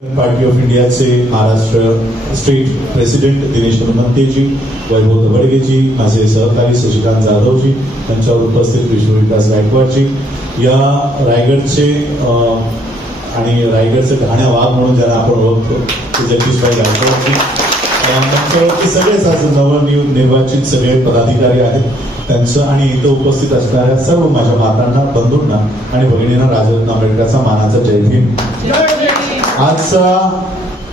Party of इंडियाचे Maharashtra state president Dinesh हनुमंतेजी, वैभव दबडगेजी, माझे सहकारी शशिकांत जाधवजी, त्यांच्यावर उपस्थित विष्णुविकास गायकवाडजी, या रायगडचे आणि रायगडचे घाण्या वाघ म्हणून ज्यांना आपण ओळखतो ते जगदीशभाई गायकवाडजी, त्यांच्यावरती सगळेच आज नवनिर्वाचित सगळे पदाधिकारी आहेत त्यांचं आणि इथं उपस्थित असणाऱ्या सर्व माझ्या मातांना, बंधूंना आणि भगिनींना राजरत्न आंबेडकरचा मानाचा जय भीम. आजचा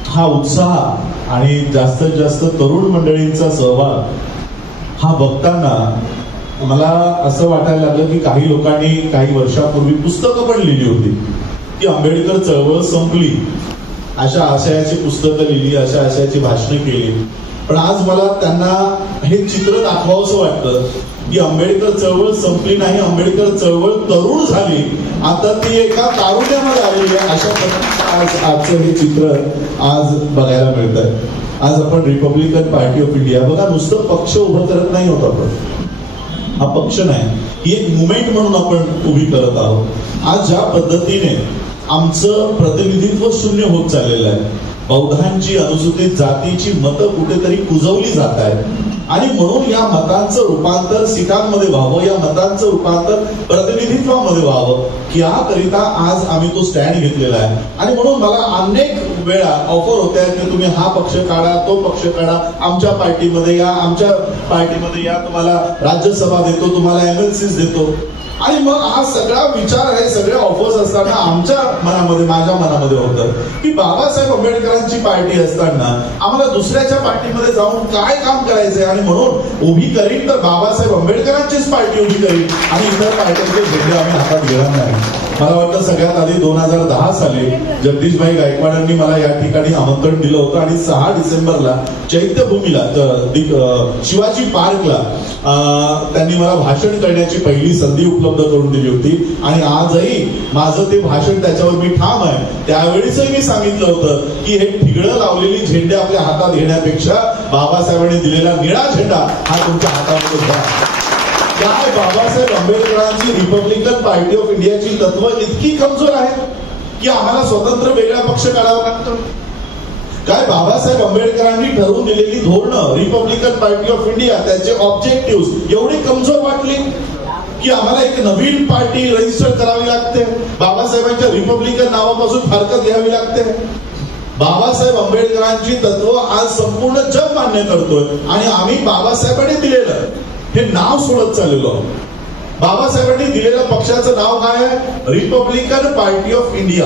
हा उत्साह आणि जास्तीत जास्त तरुण मंडळींचा सहभाग हा बघताना मला असं वाटायला लागलं की काही लोकांनी काही वर्षापूर्वी पुस्तकं पण लिहिली होती की आंबेडकर चळवळ संपली, अशा आशयाची पुस्तकं लिहिली, अशा आशयाची भाषणं केली. पण आज मला त्यांना हे चित्र दाखवावंसं वाटतं की आंबेडकर चळवळ संपली नाही, आंबेडकर चळवळ तरुण झाली, आता ती एका तारुण्यामध्ये आलेली आहे. अशा प्रकारचं आजचं हे चित्र आज बघायला मिळत आहे. आज आपण रिपब्लिकन पार्टी ऑफ इंडिया, बघा नुसतं पक्ष उभं करत नाही होत आपण, हा पक्ष नाही, ही एक मुवमेंट म्हणून आपण उभी करत आहोत. आज ज्या पद्धतीने आमचं प्रतिनिधित्व शून्य होत चाललेलं आहे, बौद्धांची, अनुसूचित जातीची मतं कुठेतरी कुजवली जात आहेत आणि म्हणून या मतांचं रूपांतर सीटांमध्ये व्हावं, या मतांचं रूपांतर प्रतिनिधित्वामध्ये व्हावं, याकरिता आज आम्ही तो स्टँड घेतलेला आहे. आणि म्हणून मला अनेक वेळा ऑफर होत्या की तुम्ही हा पक्ष काढा, तो पक्ष काढा, आमच्या पार्टीमध्ये या, आमच्या पार्टीमध्ये या, तुम्हाला राज्यसभा देतो, तुम्हाला MLCs देतो. आणि मग हा सगळा विचार, हे सगळे ऑफर्स असताना आमच्या मनामध्ये, माझ्या मनामध्ये होतं की बाबासाहेब आंबेडकरांची पार्टी असताना आम्हाला दुसऱ्याच्या पार्टीमध्ये जाऊन काय काम करायचंय, आणि म्हणून उभी करीन तर बाबासाहेब आंबेडकरांचीच पार्टी उभी करीन आणि इतर पार्ट्यांचे झेंडे आम्ही हातात घेणार नाही. मला वाटतं सगळ्यात आधी 2010 साली जगदीशभाई गायकवाडांनी मला या ठिकाणी आमंत्रण दिलं होतं आणि 6 डिसेंबरला चैत्यभूमीला, शिवाजी पार्कला त्यांनी मला भाषण करण्याची पहिली संधी उपलब्ध करून दिली होती. आणि आजही माझं ते भाषण, त्याच्यावर मी ठाम आहे. त्यावेळीसही मी सांगितलं होतं की हे ठिगळं लावलेली झेंडे आपल्या हातात घेण्यापेक्षा बाबासाहेबांनी दिलेला निळा झेंडा हा तुमच्या हातामध्ये घ्या. काय बाबासाहेब आंबेडकरांची रिपब्लिकन पार्टी ऑफ इंडियाची तत्व इतकी कमजोर आहे की आम्हाला स्वतंत्र वेगळा पक्ष काढावा लागतो? काय बाबासाहेब आंबेडकरांनी ठरवून दिलेली धोरणं, रिपब्लिकन पार्टी ऑफ इंडिया, त्याचे ऑब्जेक्टिव्ह एवढी कमजोर वाटली की आम्हाला एक नवीन पार्टी रजिस्टर करावी लागते, बाबासाहेबांच्या रिपब्लिकन नावापासून फारकत घ्यावी लागते? बाबासाहेब आंबेडकरांची तत्व आज संपूर्ण जग मान्य करतोय आणि आम्ही बाबासाहेबांनी दिलेलं हे नाव सोडत चाललेलो. बाबासाहेबांनी दिलेल्या पक्षाचं नाव काय आहे? Republican Party of India.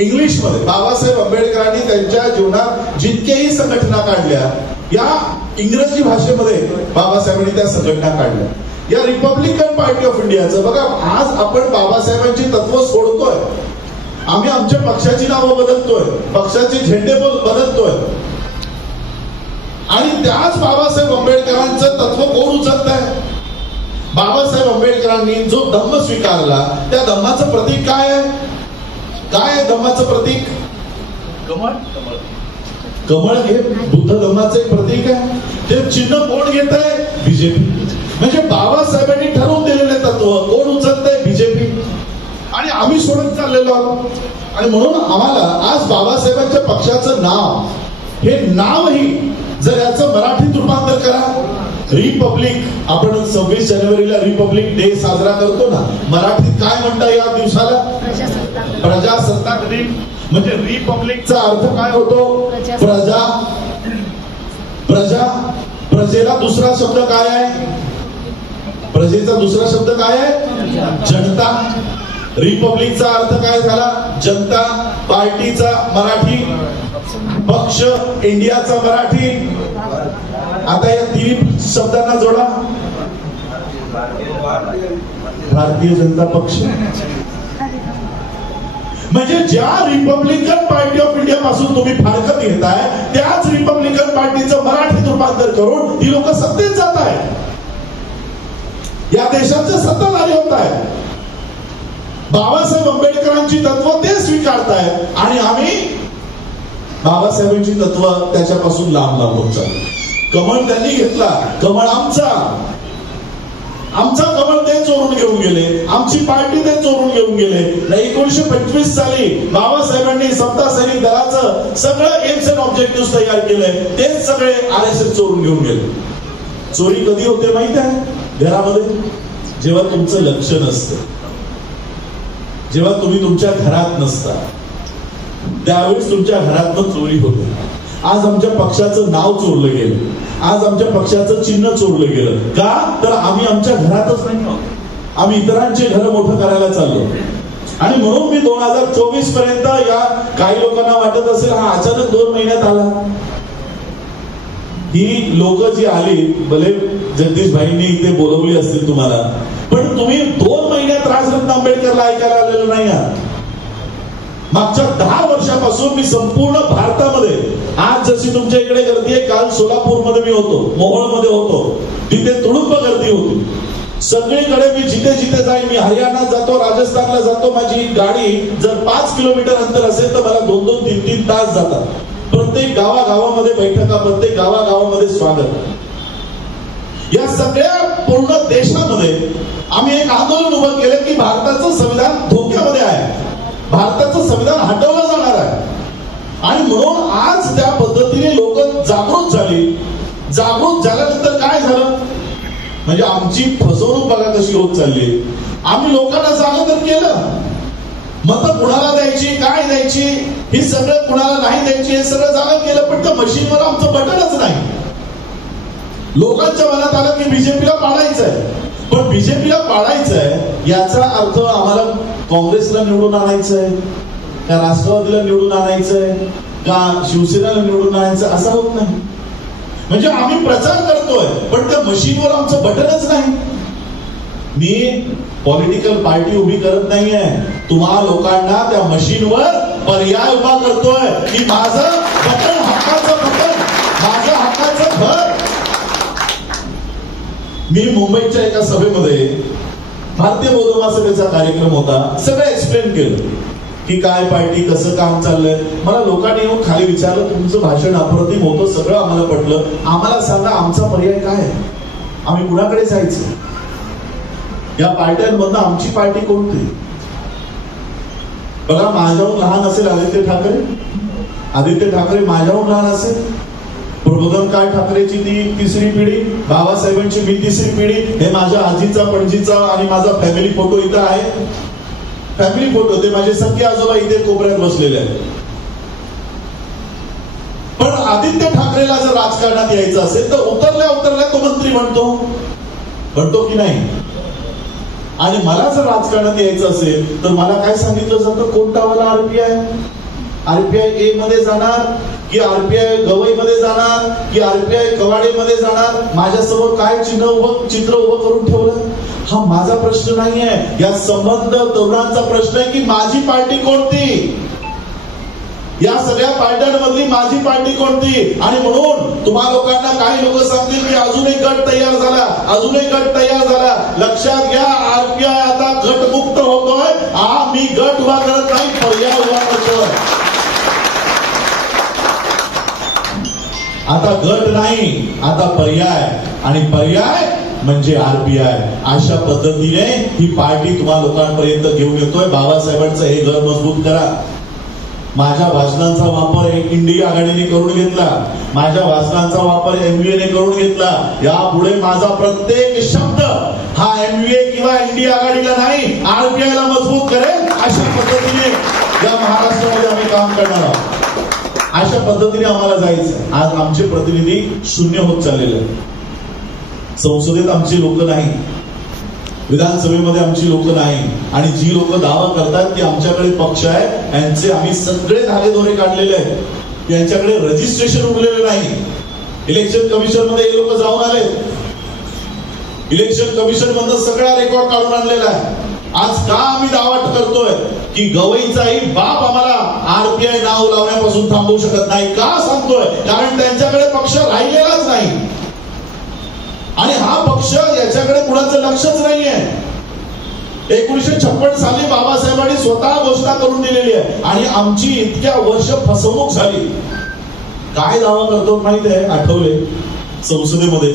इंग्लिशमध्ये बाबासाहेब आंबेडकरांनी त्यांच्या जीवनात जितकेही संघटना काढल्या, या इंग्रजी भाषेमध्ये बाबासाहेबांनी त्या संघटना काढल्या. या रिपब्लिकन पार्टी ऑफ इंडियाचं बघा, आज आपण बाबासाहेबांची तत्व सोडतोय, आम्ही आमच्या पक्षाची नावं बदलतोय, पक्षाचे झेंडे बदलतोय आणि त्याच बाबासाहेब आंबेडकरांचं तत्व कोण उचलत आहे? बाबासाहेब आंबेडकरांनी जो धम्म स्वीकारला, त्या धम्माचं प्रतीक काय आहे? काय आहे धम्माचं प्रतीक? कमळ. कमळ हे बुद्ध धम्माचं एक प्रतीक आहे. ते चिन्ह कोण घेत आहे? बीजेपी. म्हणजे बाबासाहेबांनी ठरवून दिलेले तत्व कोण उचलत आहे? बीजेपी. आणि आम्ही सोडत चाललेलो आहोत. आणि म्हणून आम्हाला आज बाबासाहेबांच्या पक्षाचं नाव, हे नावही जर याचं मराठीत रूपांतर करा, रिपब्लिक. आपण 26 जानेवारीला रिपब्लिक डे साजरा करतो ना, मराठीत काय म्हणता या दिवसाला? प्रजासत्ताक दिन. म्हणजे रिपब्लिकचा अर्थ काय होतो? प्रजा. प्रजा. प्रजेला दुसरा शब्द काय आहे? प्रजेचा दुसरा शब्द काय आहे? जनता. रिपब्लिकचा अर्थ काय झाला? जनता. पार्टीचा मराठी पक्ष, इंडियाचा मराठी. आता या 3 शब्दांना जोडा, भारतीय जनता पक्ष. म्हणजे ज्या रिपब्लिकन पार्टी ऑफ इंडिया पासून तुम्ही फारकत घेताय, त्याच रिपब्लिकन पार्टीचं मराठीत रूपांतर करून ती लोक सत्तेत जात आहेत, या देशाचे सत्ताधारी होत आहेत. बाबासाहेब आंबेडकरांची तत्व ते स्वीकारतायत आणि आम्ही बाबासाहेबांची तत्व त्याच्यापासून लांब लांब होत चाललो. कमळ त्यांनी घेतला, कमळ आमचा. आमचा कमळ तेच चोरून घेऊन गेले, आमची पार्टी ते चोरून घेऊन गेले. 1925 साली बाबासाहेबांनी समता सैनिक दलाचं सगळं एम्स अँड ऑब्जेक्टिव्ह तयार केलंय, तेच सगळे RSS चोरून घेऊन गेले. चोरी कधी होते माहित आहे? घरामध्ये, जेव्हा तुमचं लक्ष नसतं, जेव्हा तुम्ही तुमच्या घरात नसता, त्यावेळेस तुमच्या घरातनं चोरी होते. आज आमच्या पक्षाचं नाव चोरलं गेलं, आज आमच्या पक्षाचं चिन्ह चोरलं गेलं. का? तर आम्ही आमच्या घरातच नाही आहोत, आम्ही इतरांचे घर मोठं करायला चाललो. आणि म्हणून मी 2024 पर्यंत, या काही लोकांना वाटत असेल हा अचानक 2 महिन्यात आला. ही लोक जी आली, भले जगदीश भाईंनी इथे बोलवली असतील तुम्हाला, पण तुम्ही 2 महिन्यात राजरत्न आंबेडकरला ऐकायला आलेलं नाही आहात. मागच्या 10 वर्षापासून मी संपूर्ण भारतामध्ये, आज जशी तुमच्या इकडे गर्दी आहे, काल सोलापूरमध्ये मी होतो, मोहोळमध्ये होतो, तिथे तुडुंब गर्दी होती. सगळीकडे मी जिथे जिथे जाईन, मी हरियाणात जातो, राजस्थानला जातो, माझी गाडी जर 5 किलोमीटर अंतर असेल तर मला 2-2, 3-3 तास जातात. प्रत्येक गावागावामध्ये बैठका, प्रत्येक गावागावामध्ये स्वागत. या सगळ्या पूर्ण देशामध्ये आम्ही एक आंदोलन उभं केलं की भारताचं संविधान धोक्यामध्ये आहे, भारताचं संविधान हटवलं जाणार आहे. आणि म्हणून आज त्या पद्धतीने लोक जागृत झाली. जागृत झाल्यानंतर काय झालं, म्हणजे आमची फसवणूक बघा कशी होत चालली. आम्ही लोकांना जागं तर केलं, मतं कुणाला द्यायची, काय द्यायची, हे सगळं कुणाला नाही द्यायची, हे सगळं जागं केलं, पण त्या मशीनवर आमचं बटनच नाही. लोकांच्या मनात आलं की बीजेपीला पाडायचंय, पण बीजेपीला पाडायचंय याचा अर्थ आम्हाला काँग्रेसला निवडून आणायचंय का, राष्ट्रवादीला निवडून आणायचंय का, शिवसेनेला निवडून आणायचं, असं होत नाही. म्हणजे आम्ही प्रचार करतोय, पण त्या मशीनवर आमचं बटनच नाही. मी पॉलिटिकल पार्टी उभी करत नाहीये, तुम्हा लोकांना त्या मशीनवर पर्याय उभा करतोय की माझं बटन, हक्काचं बटन, माझं हक्काचं घर. मी मुंबईच्या एका सभेमध्ये, भारतीय बौद्ध महासभेचा कार्यक्रम होता, सगळं एक्सप्लेन केलं की काय पार्टी, कसं काम चाललंय. मला लोकांनी येऊन खाली विचारलं, तुमचं भाषण अप्रतिम होतं, सगळं आम्हाला पटलं, आम्हाला सांगा आमचा पर्याय काय आहे, आम्ही कुणाकडे जायचं, या पार्ट्यांमधनं आमची पार्टी कोणती. बघा, माझ्याहून लहान असेल आदित्य ठाकरे, आदित्य ठाकरे माझ्याहून लहान असेल, प्रबोधनकार ठाकरेची ती 3री पिढी, बाबासाहेबांची मी 3री पिढी, हे माझ्या आजीचा, पणजीचा आणि माझा फॅमिली फोटो इथं आहे. फॅमिली फोटो, ते माझे सख्खे आजोबा इथे कोपऱ्यात बसलेले आहेत. पण आदित्य ठाकरेला जर राजकारणात यायचं असेल तर उतरल्या उतरल्या तो मंत्री म्हणतो की नाही. आणि मला जर राजकारणात यायचं असेल तर मला काय सांगितलं जातं, कोणतावाला आरपीआय ए मध्ये जाणार की आरपीआय गवईमध्ये जाणार की आरपीआय कवाडेमध्ये जाणार, माझ्यासमोर काय चित्र उभं करून ठेवलं. हा माझा प्रश्न नाहीये, या संबंध तरुणांचा प्रश्न आहे की माझी पार्टी कोणती, या सगळ्या पार्ट्यांमधली माझी पार्टी कोणती. आणि म्हणून तुम्हा लोकांना काही लोक सांगतील की अजून एक गट तयार झाला, अजून एक गट तयार झाला. लक्षात घ्या, आरपीआय आता गटमुक्त होतोय. मी गट उभा करत नाही, पर्याय उभा करतोय. आता गट नाही, आता पर्याय, आणि पर्याय म्हणजे आरपीआय. अशा पद्धतीने ही पार्टी तुम्हा लोकांपर्यंत घेऊन येतोय. बाबासाहेबांचं हे घर मजबूत करा. माझ्या भाषणांचा वापर इंडिया आघाडीने करून घेतला, माझ्या भाषणांचा वापर एमव्हीए करून घेतला. यापुढे माझा प्रत्येक शब्द हा एमव्हीए किंवा इंडिया आघाडीला नाही, आरपीआय ला मजबूत करेल. अशा पद्धतीने या महाराष्ट्रामध्ये आम्ही काम करणार आहोत. अशा पद्धतीने आम्हाला जायचं. आज आमचे प्रतिनिधी शून्य होत चाललेले आहेत. संसदेत आमची लोक नाही, विधानसभेमध्ये आमची लोक नाही, आणि जी लोक दावा करतात की आमच्याकडे पक्ष आहे, यांचे आम्ही सगळे धागेदोरे काढलेले आहेत. यांच्याकडे रजिस्ट्रेशन उरलेलं नाही. इलेक्शन कमिशन मध्ये हे लोक जाऊन आले, इलेक्शन कमिशन मधनं सगळा रेकॉर्ड काढून आणलेला आहे. आज का आम्ही दावा करतोय की गवईचाही बाप आम्हाला आरपीआय नाव लावण्यापासून थांबवू शकत नाही. का सांगतोय? कारण त्यांच्याकडे पक्ष राहिलेलाच नाही, आणि हा पक्ष याच्याकडे कुणाचं लक्षच नाहीये. 1956 साली बाबासाहेबांनी स्वतः घोषणा करून दिलेली आहे, आणि आमची इतक्या वर्ष फसवणूक झाली. काय दावा करतो माहित आहे? आठवले संसदेमध्ये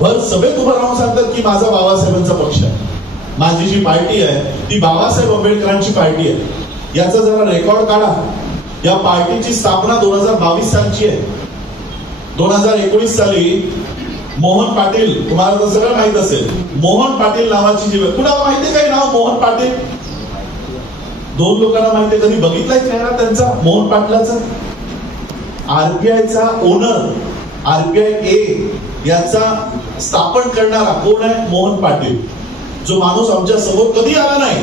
भर सभेत उभं राहून सांगतात की माझा बाबासाहेबांचा पक्ष आहे. माझी जी पार्टी आहे ती बाबासाहेब आंबेडकरांची पार्टी आहे। याचा जरा रेकॉर्ड काढा। या पार्टीची स्थापना 2022 सालची आहे। 2019 साली मोहन पाटील, तुम्हाला तर सगळं माहित असेल, मोहन पाटील नावाची जी, कुणाला माहिती काही नाव मोहन पाटील? 2 लोकांना माहिती, कधी बघितलाय चेहरा त्यांचा मोहन पाटलाचा? आरबीआयचा ओनर, आरबीआय ए याचा स्थापन करणारा कोण आहे? मोहन पाटील। जो माणूस आमच्या समोर कधी आला नाही,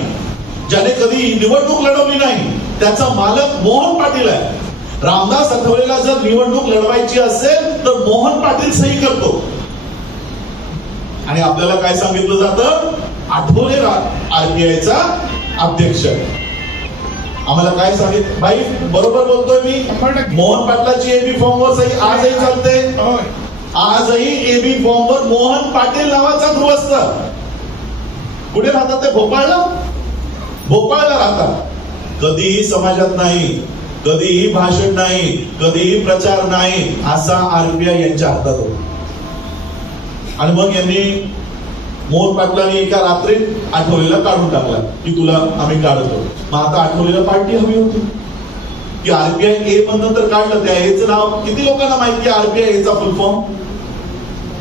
ज्याने कधी निवडणूक लढवली नाही, त्याचा मालक मोहन पाटील आहे। रामदास आठवलेला जर निवडणूक लढवायची असेल तर मोहन पाटील सही करतो। आणि आपल्याला काय सांगितलं जातं? आठवले आरबीआयचा अध्यक्ष। आम्हाला काय सांगितलं? भाई बरोबर बोलतोय मी? मोहन पाटलाची एबी फॉर्मवर सही आजही चालते। आजही एबी फॉर्मवर मोहन पाटील नावाचा गृहस्थ, कुठे राहतात ते? भोपाळला। भोपाळला राहतात। कधीही समाजात नाही, कधीही भाषण नाही, कधीही प्रचार नाही, असा आरबीआय यांच्या हातात होता। आणि मग यांनी मोहन पाटलांनी एका रात्रीत आठवलेला काढून टाकला की तुला आम्ही काढतो। मग आता आठवलेला पार्टी हवी होती की आरबीआय ए म्हणून तर काढलं। त्या एचं नाव किती लोकांना माहिती आहे? आरबीआय एचा फुल फॉर्म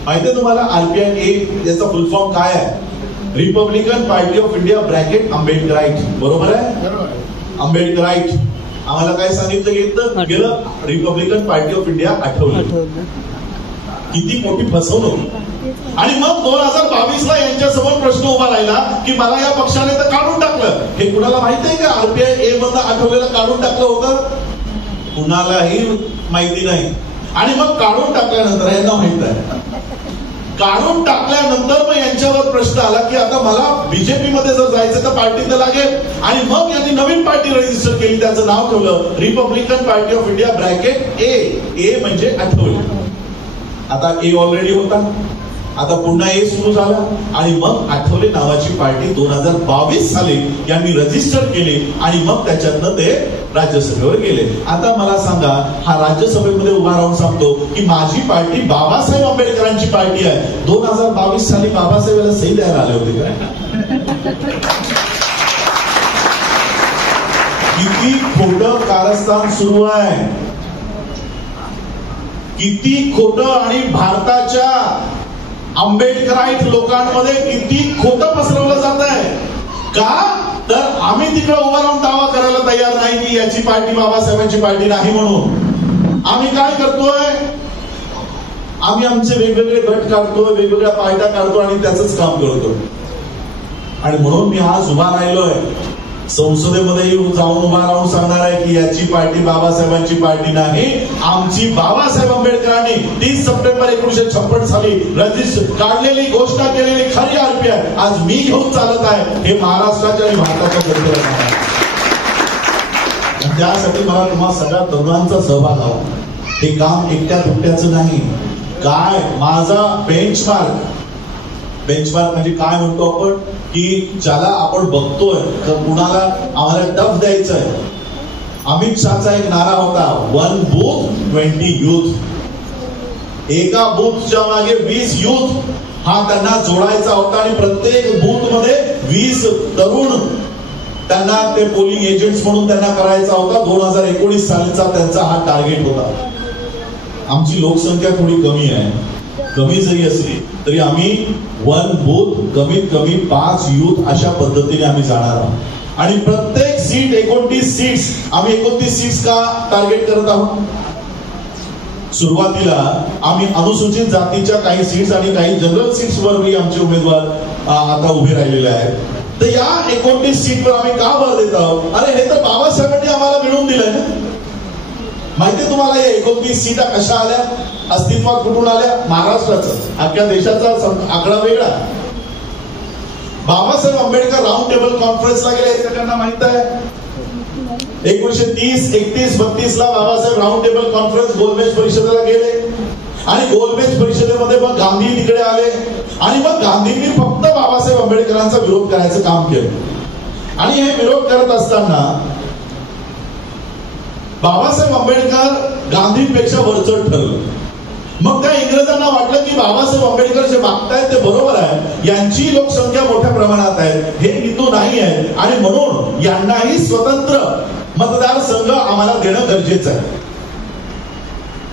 माहितीये तुम्हाला? आरबीआय ए याचा फुल फॉर्म काय आहे? Republican Party of India bracket Ambedkarite, बरोबर आहे? आंबेडकराईट। आम्हाला काय सांगितलं गेलं? रिपब्लिकन पार्टी ऑफ इंडिया आठवलं। किती मोठी फसवणूक। आणि मग 2022 ला यांच्यासमोर प्रश्न उभा राहिला की मला या पक्षाने तर काढून टाकलं। हे कुणाला माहिती आहे का? आरबीआय ए मधनं आठवलेलं काढून टाकलं होतं? कुणालाही माहिती नाही। आणि मग काढून टाकल्यानंतर यांना माहित आहे, काढून टाकल्यानंतर मग यांच्यावर प्रश्न आला की आता मला बीजेपी मध्ये जर जायचं तर पार्टी तर लागेल। आणि मग यांनी नवीन पार्टी रजिस्टर केली, त्याचं नाव ठेवलं Republican Party of India bracket A. A म्हणजे आठवले। आता ए ऑलरेडी होता, आता पुन्हा ए सुरू झाला। आणि मग आठवले नावाची पार्टी 2022 साली यांनी रजिस्टर केली आणि मग त्याच्यातनं ते राज्यसभेवर गेले। आता मला सांगा, हा राज्यसभेमध्ये उभा राहून सांगतो की माझी पार्टी बाबासाहेब आंबेडकरांची पार्टी आहे। 2022 साली बाबासाहेबांना सही द्यायला आले होते का? किती खोटं कारस्थान सुरू आहे, किती खोटं। आणि भारताच्या आंबेडकराईट लोकांमध्ये किती खोटं पसरवलं जात आहे का? तर आम्ही तिकडे उभा राहून दावा करायला तयार नाही की याची पार्टी बाबासाहेबांची पार्टी नाही म्हणून। आम्ही काय करतोय? आम्ही आमचे वेगवेगळे गट काढतोय, वेगवेगळ्या पार्ट्या काढतो आणि त्याच काम करतो। आणि म्हणून मी आज उभा राहिलोय, संसदेमध्ये जाऊन उभा राहून सांगणार आहे की याची पार्टी बाबासाहेबांची पार्टी नाही, आमची बाबासाहेब आंबेडकरांनी 30 सप्टेंबर 1956 साली रजिस्टर काढलेली, घोषणा केलेली खरी आरबीआय आज मी घेऊन चालत आहे। हे महाराष्ट्राच्या आणि भारताच्या जनतेला आहे। त्यासाठी मला तुम्हा सगळ्या तरुणांचा सहभाग हवा। हे काम एकट्या दुकट्याचं नाही। काय माझा बेंचमार्क म्हणजे काय म्हणतो आपण की ज्याला आपण बघतोय तर कुणाला आम्हाला टफ द्यायचं आहे। अमित शहाचा एक नारा होता, 1 बूथ 20 यूथ। एका बूथच्या मागे 20 यूथ हा त्यांना जोडायचा होता आणि प्रत्येक बूथ मध्ये 20 तरुण त्यांना ते पोलिंग एजंट्स म्हणून त्यांना करायचा होता। 2019 सालीचा त्यांचा हा टार्गेट होता। आमची लोकसंख्या थोडी कमी आहे, कमी जरी असली तरी आम्ही 1 बूथ कमीत कमी 5 यूथ अशा पद्धतीने आम्ही जाणार आहोत। आणि प्रत्येक सीट 29 सीट्स, आम्ही 29 सीट्स का टार्गेट करत आहोत? सुरुवातीला आम्ही अनुसूचित जातीच्या काही सीट्स आणि काही जनरल सीट्स वरही आमचे उमेदवार आता उभे राहिलेले आहेत। तर या 29 सीटवर आम्ही का भर देत आहोत? अरे हे तर बाबासाहेबांनी आम्हाला मिळवून दिलंय ना। माहितीये तुम्हाला या 29 सीटा कशा आल्या, अस्तित्वात कुठून आल्या? महाराष्ट्राचं, अख्ख्या देशाचा आकडा वेगळा। बाबासाहेब आंबेडकर राऊंड टेबल कॉन्फरन्सला गेले, हे सगळ्यांना माहित आहे। 1930, 31, 32 ला बाबासाहेब राऊंड टेबल कॉन्फरन्स गोलमेज परिषदेला गेले आणि गोलमेज परिषदेमध्ये मग गांधी तिकडे आले आणि मग गांधींनी फक्त बाबासाहेब आंबेडकरांचा विरोध करायचं काम केलं। आणि हे विरोध करत असताना बाबासाहेब आंबेडकर गांधींपेक्षा वरचढ ठरलं मग त्या इंग्रजांना वाटलं की बाबासाहेब आंबेडकर जे मागतायत ते बरोबर आहे, यांची लोकसंख्या मोठ्या प्रमाणात आहे, हे हिंदू नाही आहे, आणि म्हणून यांनाही स्वतंत्र मतदारसंघ आम्हाला देणं गरजेचं आहे.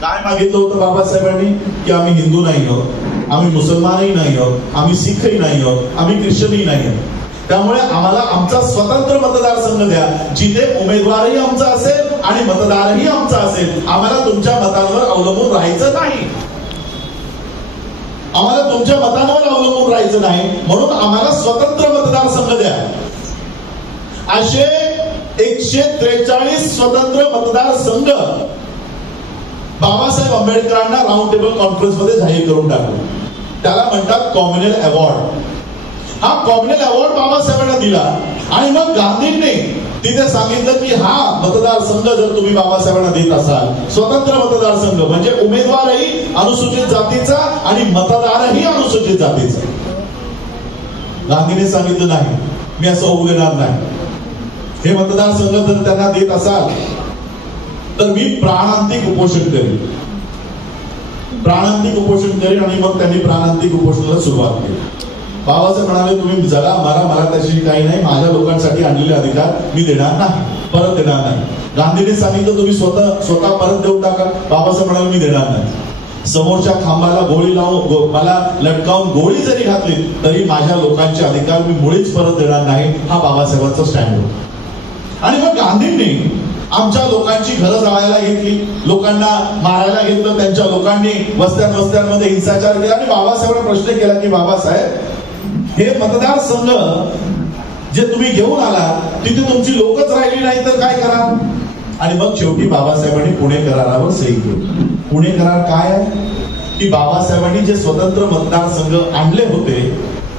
काय मागितलं होतं बाबासाहेबांनी? की आम्ही हिंदू नाही आहोत, आम्ही मुसलमानही नाही आहोत, आम्ही सिखही नाही आहोत, आम्ही ख्रिश्चनही नाही आहोत, त्यामुळे आम्हाला आमचा स्वतंत्र मतदारसंघ द्या, जिथे उमेदवारही आमचा असेल आणि मतदारही आमचा असेल. आम्हाला तुमच्या मतांवर अवलंबून राहायचं नाही, आम्हाला तुमच्या मतांवर अवलंबून राहायचं नाही, म्हणून आम्हाला स्वतंत्र मतदारसंघ द्या. असे 143 स्वतंत्र मतदारसंघ बाबासाहेब आंबेडकरांना राऊंड टेबल कॉन्फरन्स मध्ये जाहीर करून टाकलं. त्याला म्हणतात कॉम्युनल अवॉर्ड. हा कॉम्युनल अवॉर्ड बाबासाहेबांना दिला आणि मग गांधींनी तिथे सांगितलं की हा मतदारसंघ जर तुम्ही बाबासाहेबांना देत असाल, स्वतंत्र मतदारसंघ म्हणजे उमेदवारही अनुसूचित जातीचा आणि मतदारही अनुसूचित जातीचा. गांधींनी सांगितलं नाही, मी असं होऊ देणार नाही. हे मतदारसंघ जर त्यांना देत असाल तर मी प्राणांतिक उपोषण करेन, प्राणांतिक उपोषण करेन. आणि मग त्यांनी प्राणांतिक उपोषणाला सुरुवात केली. बाबासाहेब म्हणाले तुम्ही जगा मारा, मला त्याची काही नाही, माझ्या लोकांसाठी आणलेले अधिकार मी देणार नाही, परत देणार नाही. गांधींनी सांगितलं तुम्ही स्वतः परत देऊन टाका. बाबासाहेब म्हणाले मी देणार नाही. समोरच्या खांबाला गोळी लावून मला लटकावून गोळी जरी घातली तरी माझ्या लोकांचे अधिकार मी मुळीच परत देणार नाही. हा बाबासाहेबांचा स्टँड होता. आणि मग गांधींनी आमच्या लोकांची घरं जाळायला घेतली, लोकांना मारायला घेतलं, त्यांच्या लोकांनी वस्त्यांमध्ये हिंसाचार केला. आणि बाबासाहेबांना प्रश्न केला की बाबासाहेब, हे मतदारसंघ जे तुम्ही घेऊन आला तिथे तुमची लोकच राहिली नाही तर काय करा? आणि मग शेवटी बाबासाहेबांनी पुणे करारावर सही केली. पुणे करार काय आहे? की बाबासाहेबांनी जे स्वतंत्र मतदारसंघ आणले होते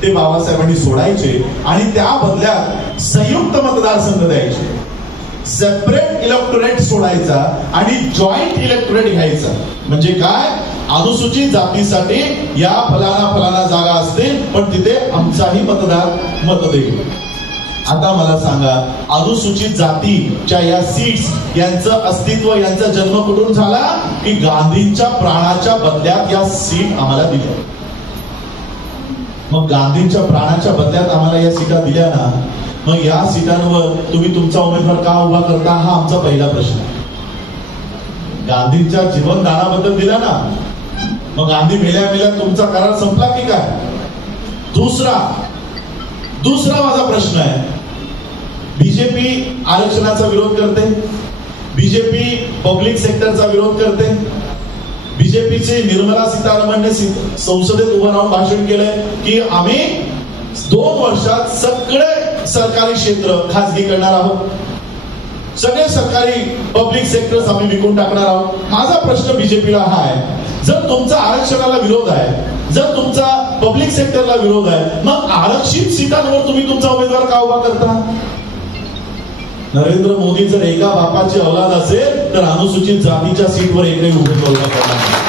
ते बाबासाहेबांनी सोडायचे आणि त्या बदल्यात संयुक्त मतदारसंघ द्यायचे. सेपरेट इलेक्टोरेट सोडायचा आणि जॉईंट इलेक्टोरेट घ्यायचा. म्हणजे काय? अनुसूचित जातीसाठी या फलाना जागा असतील पण तिथे आमचाही मतदार मत देईल. आता मला सांगा, अनुसूचित जातीच्या या सीट्स यांचं अस्तित्व, यांचा जन्म कुठून झाला? की गांधींच्या प्राणाच्या बदल्यात या सीट आम्हाला दिल्या. मग गांधींच्या प्राणाच्या बदल्यात आम्हाला या सीटा दिल्या ना, मग या सीटांवर तुम्ही तुमचा उमेदवार का उभा करता? हा आमचा पहिला प्रश्न. गांधींच्या जीवनदानाबद्दल दिला ना, मग गांधी मेल्या तुमचा करार संपला की काय? दुसरा माझा प्रश्न आहे, बीजेपी आरक्षणाचा विरोध करते, बीजेपी पब्लिक सेक्टरचा विरोध करते. बीजेपीचे निर्मला सीतारामनने संसदेत उभं राहून भाषण केलंय की आम्ही 2 वर्षात सगळे सरकारी क्षेत्र खासगी करणार आहोत, सगळे सरकारी पब्लिक सेक्टर्स आम्ही विकून टाकणार आहोत. माझा प्रश्न बीजेपीला हा आहे, जर तुमचा आरक्षणाला विरोध आहे, जर तुमचा पब्लिक सेक्टरला विरोध आहे, मग आरक्षित सीटांवर तुम्ही तुमचा उमेदवार का उभा करता? नरेंद्र मोदी जर एका बापाची औलाद असेल तर अनुसूचित जातीच्या सीटवर एकही उमेदवार उभा करणार नाही.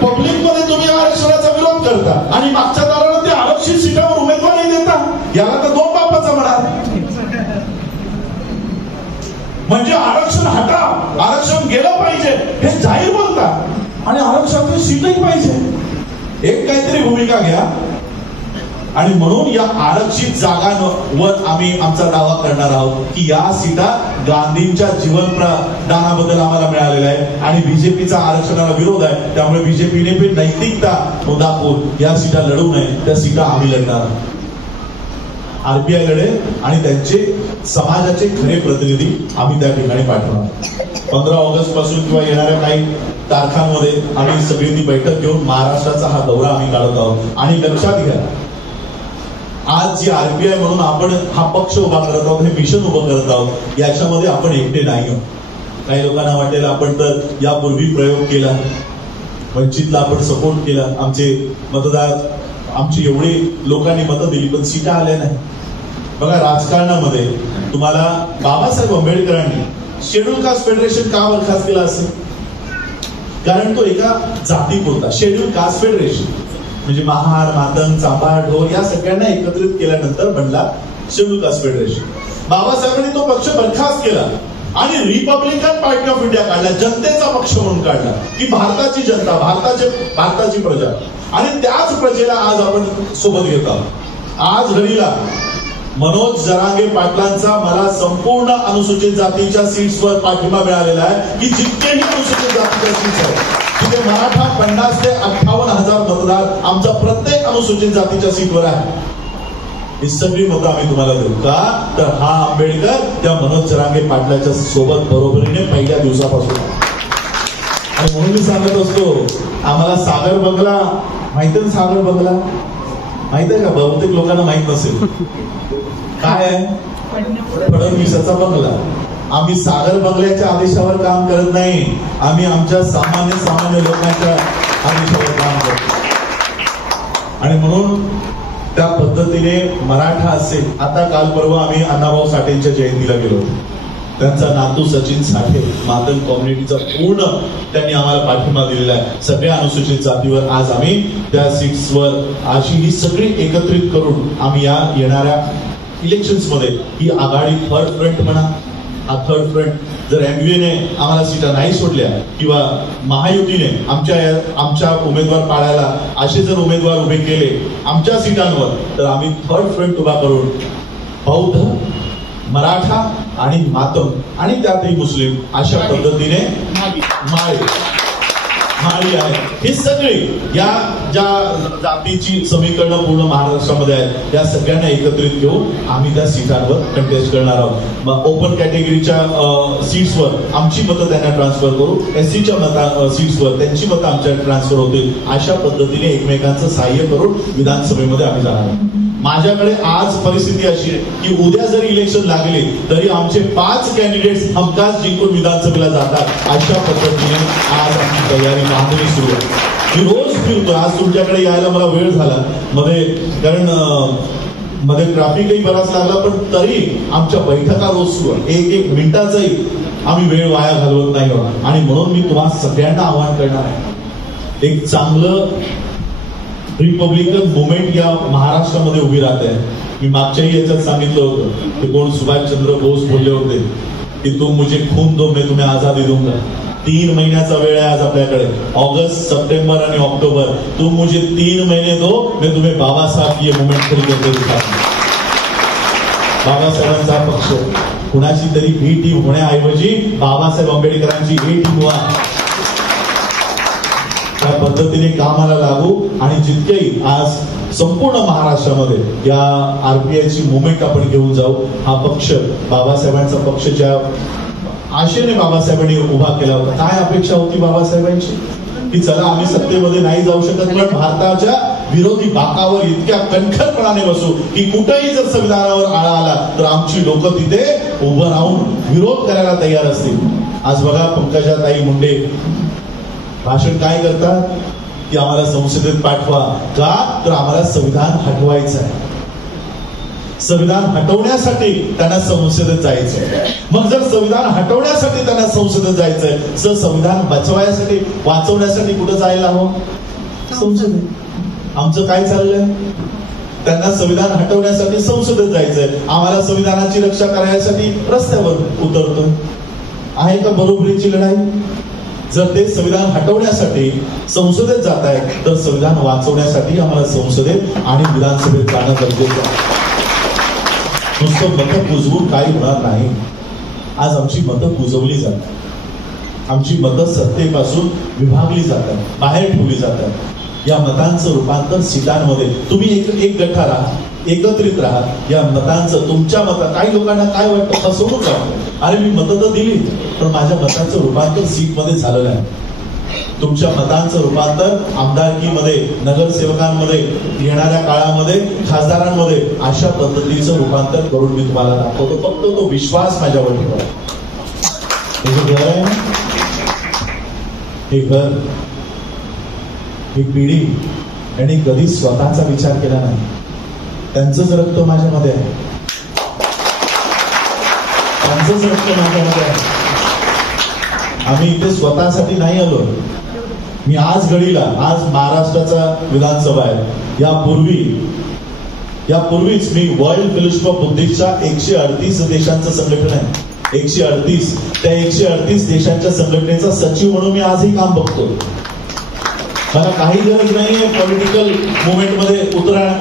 पब्लिक मध्ये तुम्ही आरक्षणाचा विरोध करता आणि मागच्या दाराला ते आरक्षित सीटावर उमेदवार नाही देता. याला तर 2 बापाचा म्हणा. म्हणजे आरक्षण हटाव, आरक्षण गेलं पाहिजे हे जाहीर बोलता आणि आरक्षणाची सीटही पाहिजे. एक काहीतरी भूमिका घ्या. आणि म्हणून या आरक्षित जागांवर आम्ही आमचा दावा करणार आहोत की या सीटा गांधींच्या जीवनदानाबद्दल आम्हाला मिळालेल्या आहे आणि बीजेपीचा आरक्षणाला विरोध आहे, त्यामुळे बीजेपीने पण नैतिकता दाखवून या सीटा लढवू नये. त्या सीटा आम्ही लढणार आहोत. आरपीआय लढेल आणि त्यांचे समाजाचे खरे प्रतिनिधी आम्ही त्या ठिकाणी पाठवणार. 15 ऑगस्ट पासून किंवा येणाऱ्या काही तारखांमध्ये आम्ही सगळी ती बैठक घेऊन महाराष्ट्राचा हा दौरा आम्ही काढत आहोत. आणि लक्षात घ्या, आज जी आरपीआय म्हणून आपण हा पक्ष उभा करत आहोत, हे मिशन उभं करत आहोत, याच्यामध्ये आपण एकटे नाही आहोत. काही लोकांना वाटेल आपण तर यापूर्वी प्रयोग केला, वंचितला आपण सपोर्ट केला, आमचे मतदार, आमची एवढी लोकांनी मतं दिली पण सीटा आल्या नाही. बघा, राजकारणामध्ये तुम्हाला बाबासाहेब आंबेडकरांनी शेड्यूल कास्ट फेडरेशन का बरखास्त केला असेल? कारण तो एका जातीपुरता शेड्यूल कास्ट फेडरेशन म्हणजे महार, मातंग, चांभार, ढोर या सगळ्यांना एकत्रित केल्यानंतर बनला शेड्यूल कास्ट फेडरेशन. बाबासाहेबांनी तो पक्ष बरखास्त केला आणि रिपब्लिकन पार्टी ऑफ इंडिया काढला, जनतेचा पक्ष म्हणून काढला, की भारताची जनता, भारताची प्रजा, आणि त्याच प्रजेला आज आपण सोबत घेत आहोत. आज घडीला मनोज जरांगे पाटलांचा मला संपूर्ण अनुसूचित जातीच्या सीट्सवर पाठिंबा मिळालेला आहे, की जितकेही अनुसूचित जातीच्या सीट्स आहेत तिथे मराठा 50 ते 58,000 मतदार आमचा प्रत्येक अनुसूचित जातीच्या सीटवर आहे. ही सगळी मतं आम्ही तुम्हाला देऊ का, तर हा आंबेडकर त्या मनोज जरांगे पाटलाच्या सोबत बरोबरीने पहिल्या दिवसापासून. आणि म्हणून मी सांगत असतो, आम्हाला सागर बंगला माहिती आहे, सागर बंगला माहित आहे का, बहुतेक लोकांना माहित नसेल काय आहे. फडणवीसाचा बंगला. आम्ही सागर बंगल्याच्या आदेशावर काम करत नाही, आम्ही आमच्या सामान्य लोकांच्या आदेशावर काम करतो. आणि म्हणून त्या पद्धतीने मराठा असेल, आता काल परवा आम्ही अण्णाभाऊ साठेंच्या जयंतीला गेलो, त्यांचा नातू सचिन साठे मातंग कम्युनिटीचा पूर्ण त्यांनी आम्हाला पाठिंबा दिलेला आहे. सगळ्या अनुसूचित जातीवर आज आम्ही त्या सीट्सवर अशी ही सगळी एकत्रित करून आम्ही या येणाऱ्या इलेक्शन्स मध्ये ही आघाडी थर्ड फ्रंट म्हणा, हा थर्ड फ्रंट जर एमव्हीने आम्हाला सीटा नाही सोडल्या किंवा महायुतीने आमच्या उमेदवार पाडायला असे जर उमेदवार उभे केले आमच्या सीटांवर, तर आम्ही थर्ड फ्रंट उभा करून बौद्ध, मराठा आणि मातंग आणि त्यातही मुस्लिम अशा पद्धतीने माळी आहे, ही सगळी या ज्या जातीची समीकरणं पूर्ण महाराष्ट्रामध्ये आहेत त्या सगळ्यांना एकत्रित घेऊन आम्ही त्या सीटांवर कंटेस्ट करणार आहोत. मग ओपन कॅटेगरीच्या सीट्सवर आमची मतं त्यांना ट्रान्सफर करू, एससीच्या सीट्सवर त्यांची मतं आमच्या ट्रान्सफर होतील. अशा पद्धतीने एकमेकांचं सहाय्य करून विधानसभेमध्ये आम्ही जाणार आहोत. माझ्याकडे आज परिस्थिती अशी आहे की उद्या जरी इलेक्शन लागले तरी आमचे 5 कॅन्डिडेट्स हमखास जिंकून विधानसभेला जातात. अशा पद्धतीने आज आमची तयारी बांधणी सुरू आहे. मी रोज फिरतो, आज तुमच्याकडे यायला मला वेळ झाला मध्ये, कारण मध्ये ट्रॅफिकही बराच लागला, पण तरी आमच्या बैठका रोज सुरू आहे. एक मिनिटाचाही आम्ही वेळ वाया घालवत नाही. आणि म्हणून मी तुम्हाला सगळ्यांना आवाहन करणार आहे, एक चांगलं रिपब्लिकन मुवमेंट या महाराष्ट्रामध्ये उभी राहते. मी मागच्याही याच्यात सांगितलं होतं की कोण सुभाषचंद्र बोस बोलले होते की तुम मुझे खून दो मैं तुम्हें आजादी दूंगा. 3 महिन्याचा वेळ आहे आज आपल्याकडे, ऑगस्ट, सप्टेंबर आणि ऑक्टोबर. तुम मुझे 3 महिने दो, मैं तुम्हें बाबासाहेब ये मुवमेंट खड़ी करके दिखाऊंगा. बाबासाहेबांचा पक्ष कुणाची तरी बी टीम होण्याऐवजी बाबासाहेब आंबेडकरांची ए टीम व्हा. त्या पद्धतीने कामाला लागू आणि जितकेही आज संपूर्ण महाराष्ट्रामध्ये या आरपीआयची मुवमेंट आपण घेऊन जाऊ. हा पक्ष बाबासाहेबांचा पक्ष ज्या आशेने बाबासाहेबांनी उभा केला होता, काय अपेक्षा होती बाबासाहेबांची की चला आम्ही सत्तेमध्ये नाही जाऊ शकत, पण भारताच्या विरोधी बाकावर इतक्या कणखरपणाने बसू की कुठेही जर संविधानावर आळा आला तर आमची लोक तिथे उभं राहून विरोध करायला तयार असतील. आज बघा पंकजाताई मुंडे भाषण काय करतात की आम्हाला संसदेत पाठवा, का तर आम्हाला संविधान हटवायचं आहे. संविधान हटवण्यासाठी त्यांना संसदेत जायचंय. मग जर संविधान हटवण्यासाठी त्यांना संसदेत जायचंय तर संविधान वाचवण्यासाठी कुठं जायला हवं, संसदेत. आमचं काय चाललंय, त्यांना संविधान हटवण्यासाठी संसदेत जायचंय, आम्हाला संविधानाची रक्षा करण्यासाठी रस्त्यावर उतरतोय. आहे का बरोबरीची लढाई? जर ते संविधान हटवण्यासाठी संसदेत जात आहे तर संविधान वाचवण्यासाठी आम्हाला संसदेत आणि विधानसभेत जाणं गरजेचं आहे. नुसतं मतं कुजवून काही होणार नाही. आज आमची मतं कुजवली जातात, आमची मतं सत्तेपासून विभागली जातात, बाहेर ठेवली जातात. या मतांचं रूपांतर सीटांमध्ये तुम्ही एक गठ्ठा राहा, एकत्रित राहा. या मतांचं तुमच्या मतात काही लोकांना काय वाटतं, फसवणूक वाटतं. अरे मी मतं तर दिली पण माझ्या मतांचं रूपांतर सीटमध्ये झालं नाही. तुमच्या मतांचं रूपांतर आमदारकीमध्ये, नगरसेवकांमध्ये, येणाऱ्या काळामध्ये खासदारांमध्ये अशा पद्धतीचं रूपांतर करून मी तुम्हाला दाखवतो. फक्त तो विश्वास माझ्यावर ठेवा. हे घर आहे, हे घर, ही पिढी यांनी कधीच स्वतःचा विचार केला नाही. त्यांचंच रक्त माझ्यामध्ये आहे, त्यांचंच रक्त माझ्यामध्ये आहे. आम्ही इथे स्वतःसाठी नाही आलो. मी आज घडीला, आज महाराष्ट्राचा विधानसभा आहे, यापूर्वीच मी वर्ल्ड फेलोशिप ऑफ बुद्धिस्टच्या 138 देशांचं संघटन आहे. 138 त्या 138 देशांच्या संघटनेचा सचिव म्हणून मी आजही काम बघतो. मला काही गरज नाहीये पॉलिटिकल मुवमेंटमध्ये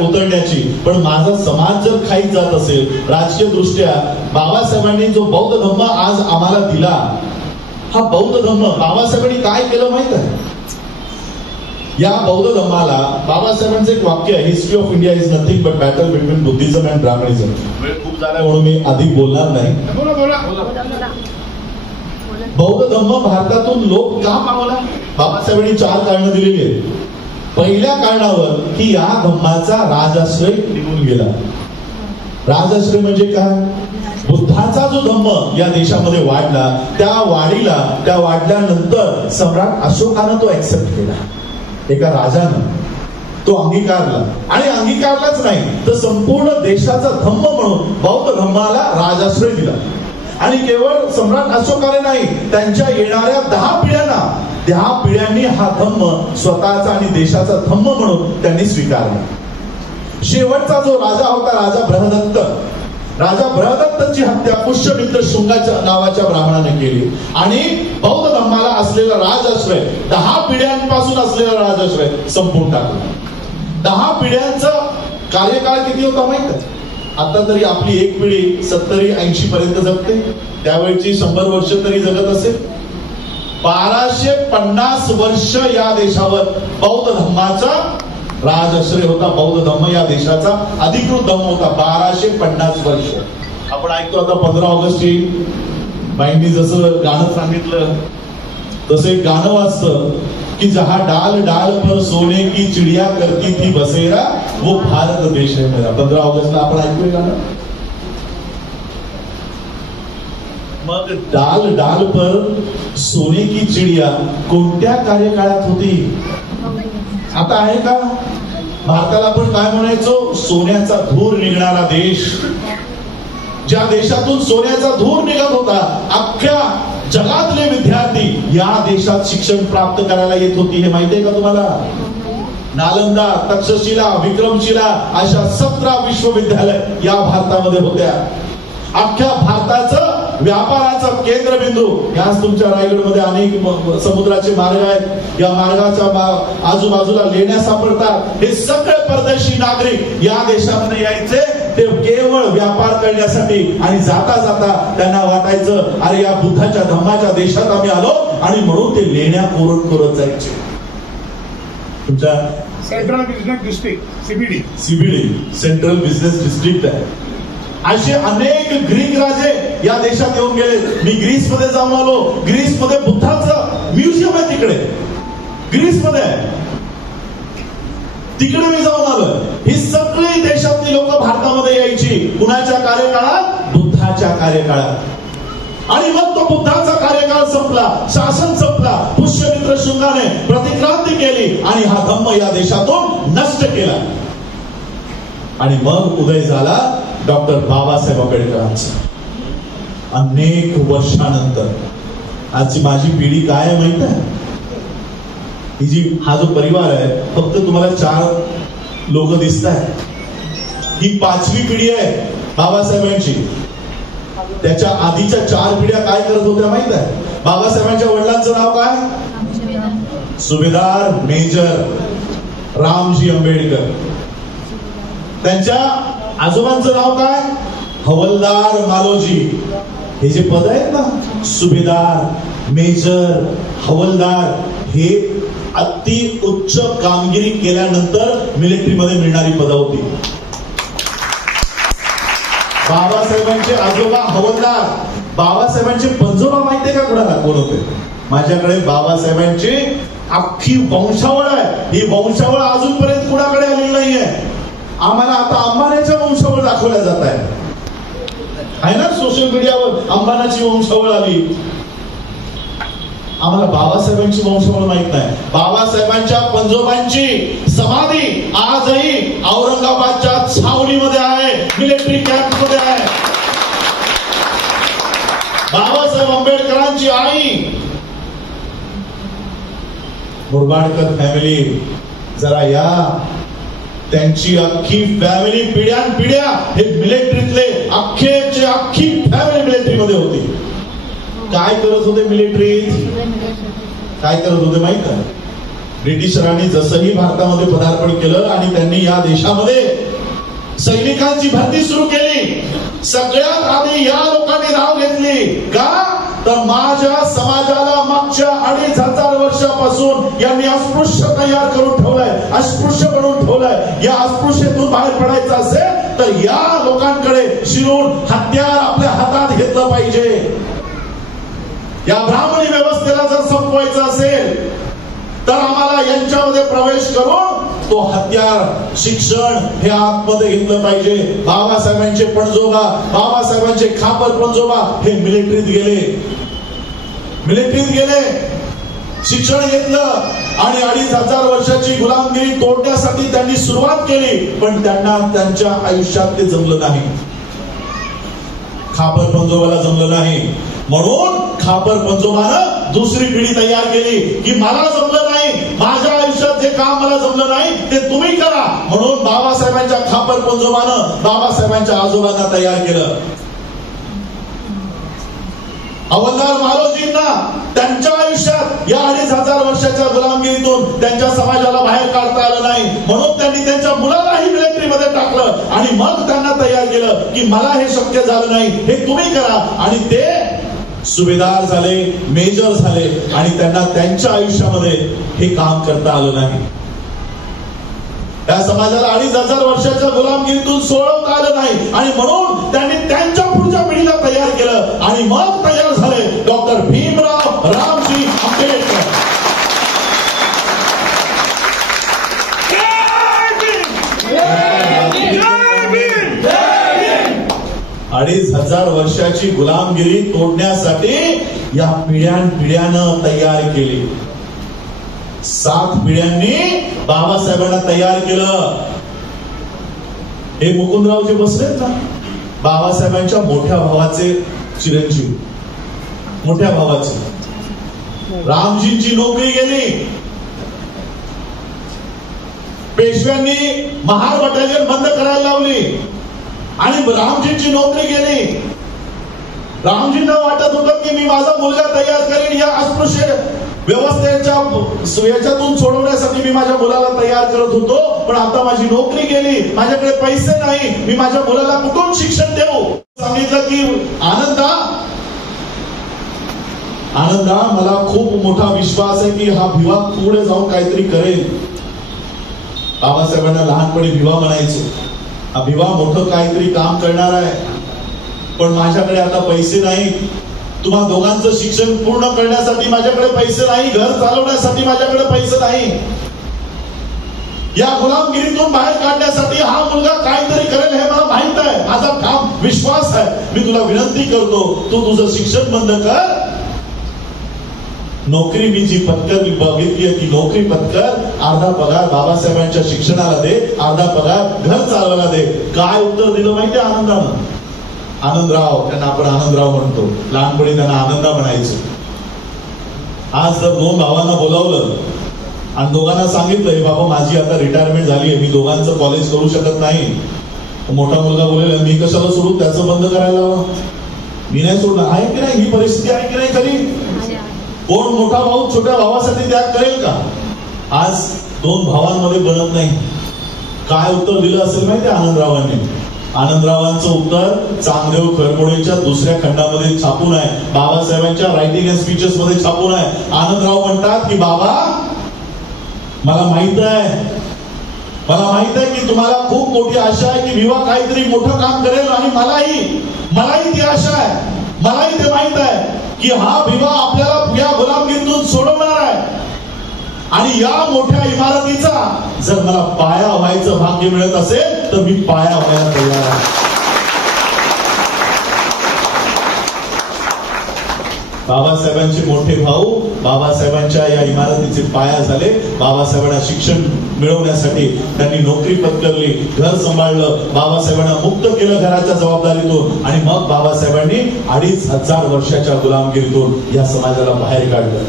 उतरण्याची, पण माझा समाज जर खाईत जात असेल राजकीय दृष्ट्या, बाबासाहेबांनी जो बौद्ध धम्म आज आम्हाला दिला, हा बौद्ध धम्म बाबासाहेबांनी काय केलं माहित आहे? या बौद्ध धम्माला बाबासाहेबांचं एक वाक्य आहे, history of India is nothing but battle between Buddhism and Brahmanism. वेळ खूप झालाय म्हणून मी अधिक बोलणार नाही. बौद्ध धम्म भारतातून लोक का पावला? बाबासाहेबांनी 4 कारणं दिलेली आहेत. पहिल्या कारणावर की या धम्माचा राजाश्रय निघून गेला. राजाश्रय म्हणजे काय? बुद्धाचा जो धम्म या देशामध्ये वाढला, त्या वाढल्यानंतर सम्राट अशोकानं तो ऍक्सेप्ट केला. एका राजानं तो अंगीकारला, आणि अंगीकारलाच नाही तर संपूर्ण देशाचा धम्म म्हणून बौद्ध धम्माला राजाश्रय दिला. आणि केवळ सम्राट अशोकाने नाही, त्यांच्या येणाऱ्या 10 पिढ्यांनी हा धम्म स्वतःचा आणि देशाचा धम्म म्हणून त्यांनी स्वीकारला. शेवटचा जो राजा होता, राजा बृहदत्तची हत्या पुष्यमित्र शुंगाच्या नावाच्या ब्राह्मणाने केली, आणि बौद्ध धम्माला असलेला राजाश्रय, 10 पिढ्यांपासून असलेला राजाश्रय संपून टाकला. 10 पिढ्यांचा कार्यकाळ किती होता माहित आहे? आता तरी आपली एक पिढी 70-80 पर्यंत जगते, त्यावेळची 100 वर्ष तरी जगत असेल. 1250 वर्ष या देशावर बौद्ध धम्माचा राजाश्रय होता. बौद्ध धम्म या देशाचा अधिकृत धम्म होता. 1250 वर्ष. आपण ऐकतो आता 15 ऑगस्ट येईल, बाईंनी जसं गाणं सांगितलं तसं एक गाणं वाचतं की जहा डाल डाल पर सोने की चिड़िया करती थी बसेरा, वो भारत देश है मेरा. 15 ऑगस्टला आपण ऐकूया गाणं. मग डाल डाल पर सोने की चिड़िया कोणत्या कार्यकाळात होती? आता आहे का? भारताला आपण काय म्हणायचो? सोन्याचा धूर निघणारा देश. ज्या देशातून सोन्याचा धूर निघत होता, अख्ख्या जगातले विद्यार्थी या देशात शिक्षण प्राप्त करायला येत होती. हे माहितीये का तुम्हाला? नालंदा, तक्षशिला, विक्रमशिला अशा 17 विश्वविद्यालय या भारतामध्ये होत्या. अख्ख्या भारताचं व्यापाराचा केंद्रबिंदू. याच तुमच्या रायगडमध्ये अनेक समुद्राचे मार्ग आहेत. या मार्गाच्या आजूबाजूला लेण्या सापडतात. हे सगळे परदेशी नागरिक या देशामध्ये यायचे ते केवळ व्यापार करण्यासाठी, आणि जाता जाता त्यांना वाटायचं अरे या बुद्धाच्या धम्माच्या देशात आम्ही आलो, आणि म्हणून ते लेण्या कोरत जायचे. तुमच्या central business district CBD central business district आहे. असे अनेक ग्रीक राजे या देशात येऊन गेले. मी ग्रीसमध्ये जाऊन आलो. ग्रीसमध्ये बुद्धाचं म्युझियम आहे. तिकडे ग्रीसमध्ये तिकडे मी जाऊन आलो. ही सगळी देशातली लोक भारतामध्ये यायची. कुणाच्या कार्यकाळात? बुद्धाच्या कार्यकाळात. आणि मग तो बुद्धाचा कार्यकाळ संपला, शासन संपला. पुष्यमित्र शुंगाने प्रतिक्रांती केली आणि हा धम्म या देशातून नष्ट केला. आणि मग उदय झाला डॉक्टर बाबासाहेब आंबेडकरांचा. अनेक वर्षानंतर आजची माझी पिढी काय आहे माहित आहे? हा जो परिवार आहे, फक्त तुम्हाला 4 लोक दिसत आहेत. ही 5वी पिढी आहे बाबासाहेबांची. त्याच्या आधीच्या 4 पिढ्या काय करत होत्या माहित आहे? बाबासाहेबांच्या वडिलांचं नाव काय? सुभेदार मेजर रामजी आंबेडकर. त्यांच्या आजोबांचं नाव काय? हवलदार मालोजी. हे जे पद आहेत ना, सुभेदार, मेजर, हवलदार, हे अति उच्च कामगिरी केल्यानंतर मिलिटरीमध्ये मिळणारी पदं होती. बाबासाहेबांचे आजोबा हवलदार. बाबासाहेबांचे पंजोबा माहितीये का कुणाला? कोण होते? माझ्याकडे बाबासाहेबांची अख्खी वंशावळ आहे. ही वंशावळ अजूनपर्यंत कुणाकडे आलेली नाहीये. आम्हाला आता अंबानीच्या वंशावळ दाखवल्या जात आहे ना सोशल मीडियावर. अंबानीची वंशावळ आली. आम्हाला बाबासाहेबांची वंशावळ माहित नाही. बाबासाहेबांच्या पंजोबांची समाधी आजही औरंगाबादच्या छावणीमध्ये आहे, मिलिटरी कॅम्प मध्ये आहे. बाबासाहेब आंबेडकरांची आई मुरबाडकर फॅमिली, जरा या. त्यांची अख्खी फॅमिली पिढ्यानपिढ्या हे मिलिटरीतले अख्खी फॅमिली मिलिटरी मिलिटरीमध्ये होते. काय करत होते मिलिटरीत? काय करत होते माहित आहे? ब्रिटिशरांनी जसंही भारतामध्ये पदार्पण केलं आणि त्यांनी या देशामध्ये सैनिकांची भरती सुरू केली, सगळ्यात आधी या लोकांनी नाव घेतली. का तर माझ्या समाजाला मागच्या 2500 वर्षापासून यांनी अस्पृश्य तयार करून ठेवलाय, अस्पृश्य बनवून ठेवलाय. या अस्पृश्यतेतून बाहेर पडायचं असेल तर या लोकांकडे शिरून हत्यार आपल्या हातात घेतलं पाहिजे. या ब्राह्मणी व्यवस्थेला जर संपवायचं असेल तर आम्हाला यांच्यामध्ये प्रवेश करून तो हत्यार शिक्षण हे आतमध्ये घेतलं पाहिजे. बाबासाहेबांचे पणजोबा, बाबासाहेबांचे खापर पणजोबा हे मिलिटरीत गेले, शिक्षण घेतलं आणि 2500 वर्षाची गुलामगिरी तोडण्यासाठी त्यांनी सुरुवात केली. पण त्यांना त्यांच्या आयुष्यात ते जमलं नाही, खापर पणजोबाला जमलं नाही. म्हणून खापर पणजोबानं दुसरी पिढी तयार केली की मला जमलं नाही, माझ्या आयुष्यात जे काम मला जमलं नाही ते तुम्ही करा. म्हणून बाबासाहेबांच्या खापर पणजोबानं बाबासाहेबांच्या आजोबांना तयार केलं. हवालदार मालोजींना त्यांच्या आयुष्यात या 2500 वर्षाच्या गुलामगिरीतून त्यांच्या समाजाला बाहेर काढता आलं नाही. म्हणून त्यांनी त्यांच्या मुलालाही मिलिटरीमध्ये टाकलं आणि मग त्यांना तयार केलं की मला हे शक्य झालं नाही, हे तुम्ही करा. आणि ते सुभेदार झाले, मेजर झाले आणि त्यांना त्यांच्या आयुष्यामध्ये हे काम करता आलं नाही. त्या समाजाला 2500 वर्षाच्या गुलामगिरीतून सोडवता आलं नाही आणि म्हणून त्यांनी त्यांच्या पुढच्या पिढीला तयार केलं आणि मग तयार झाले डॉक्टर भीमराव रामजी आंबेडकर. 2500 वर्षाची गुलामगिरी तोडण्यासाठी या पिढ्यानं तयार केली. 7 पिढ्यांनी बाबासाहेबांना तयार केलं. हे मुकुंदराव जे बसलेत ना, बाबासाहेबांच्या मोठ्या भावाचे चिरंजीव, मोठ्या भावाचे. रामजींची नोकरी गेली, पेशव्यांनी महार बटालियन बंद करायला लावली आणि रामजींची नोकरी गेली. रामजींना वाटत होतं की मी माझा मुलगा तयार करीन, या अस्पृश्य व्यवस्थेच्या याच्यातून सोडवण्यासाठी मी माझ्या मुलाला तयार करत होतो. पण आता माझी नोकरी गेली, माझ्याकडे पैसे नाही, मी माझ्या मुलाला कुठून शिक्षण देऊ? सांगितलं की आनंदा मला खूप मोठा विश्वास आहे की हा भिवा पुढे जाऊन काहीतरी करेल. बाबासाहेबांना लहानपणी भिवा म्हणायचो, हा भिवा मोठं काहीतरी काम करणार आहे. पण माझ्याकडे आता पैसे नाही, तुम्हा दोघांचं शिक्षण पूर्ण करण्यासाठी माझ्याकडे पैसे नाही, घर चालवण्यासाठी माझ्याकडे पैसे नाही. या गुलामगिरीतून बाहेर काढण्यासाठी हा मुलगा काहीतरी करेल हे मला माहित आहे, माझा काम विश्वास आहे. मी तुला विनंती करतो, तू तुझं शिक्षण बंद कर. नोकरी मी जी पत्कर बघितली ती नोकरी पत्कर, अर्धा पगार बाबासाहेबांच्या शिक्षणाला दे, अर्धा पगार घर चालवायला दे. काय उत्तर दिलं माहितीये आनंदानं? आनंदराव, त्यांना आपण आनंदराव म्हणतो, लहानपणी त्यांना आनंदा म्हणायचो. आज जर 2 भावांना बोलावलं आणि दोघांना सांगितलं बाबा माझी आता रिटायरमेंट झाली आहे, मी दोघांचं कॉलेज करू शकत नाही, मोठा मुलगा बोलेल मी कशाला सोडू, त्याचं बंद करायला हवं, मी नाही सोडणार. आहे की नाही? ही परिस्थिती आहे की नाही खरी? कोण मोठा भाऊ छोट्या भावासाठी त्याग करेल का? आज 2 भावांमध्ये बनत नाही. काय उत्तर दिलं असेल माहिती आनंदरावांनी? आनंदरावांचं उत्तर चांगदेव खरमोडेच्या 2ऱ्या खंडामध्ये छापून आहे, बाबासाहेबांच्या रायटिंग अँड स्पीचेस मध्ये छापून आहे. आनंदराव म्हणतात की बाबा मला माहित आहे की तुम्हाला खूप मोठी आशा आहे की विवा काहीतरी मोठं काम करेल आणि मलाही ती आशा आहे, मलाही ते माहित आहे की हा भिवा आपल्याला या गुलामगिरीतून सोडवणार आहे. आणि या मोठ्या इमारतीचा जर मला पाया व्हायचं भाग्य मिळत असेल तर मी पाया व्हायला तयार आहे. बाबासाहेबांचे मोठे भाऊ बाबासाहेबांच्या या इमारतीचे पाया झाले. बाबासाहेबांना शिक्षण मिळवण्यासाठी त्यांनी नोकरी पत्करली, घर सांभाळलं, बाबासाहेबांना मुक्त केलं घराच्या जबाबदारीतून आणि मग बाबासाहेबांनी 2500 वर्षाच्या गुलामगिरीतून या समाजाला बाहेर काढलं,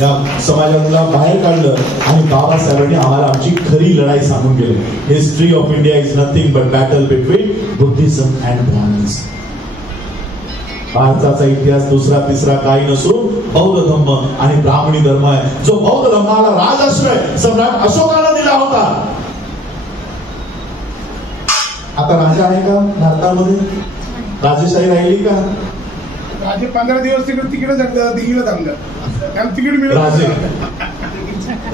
या समाजाला बाहेर काढलं आणि बाबासाहेबांनी आम्हाला आमची खरी लढाई सांगून गेली. History of India is nothing but battle between Buddhism and Brahmins. भारताचा इतिहास दुसरा तिसरा काही नसून बौद्ध धर्म आणि ब्राह्मणी धर्म आहे, जो बौद्ध धर्माला राजाश्रय सम्राट अशोकाला दिला होता. आता राजा आहे का भारतामध्ये? राजेशाही राहिली का? राजे 15 दिवस तिकीट दिल्लीला थांबलं, त्याला तिकीट मिळत.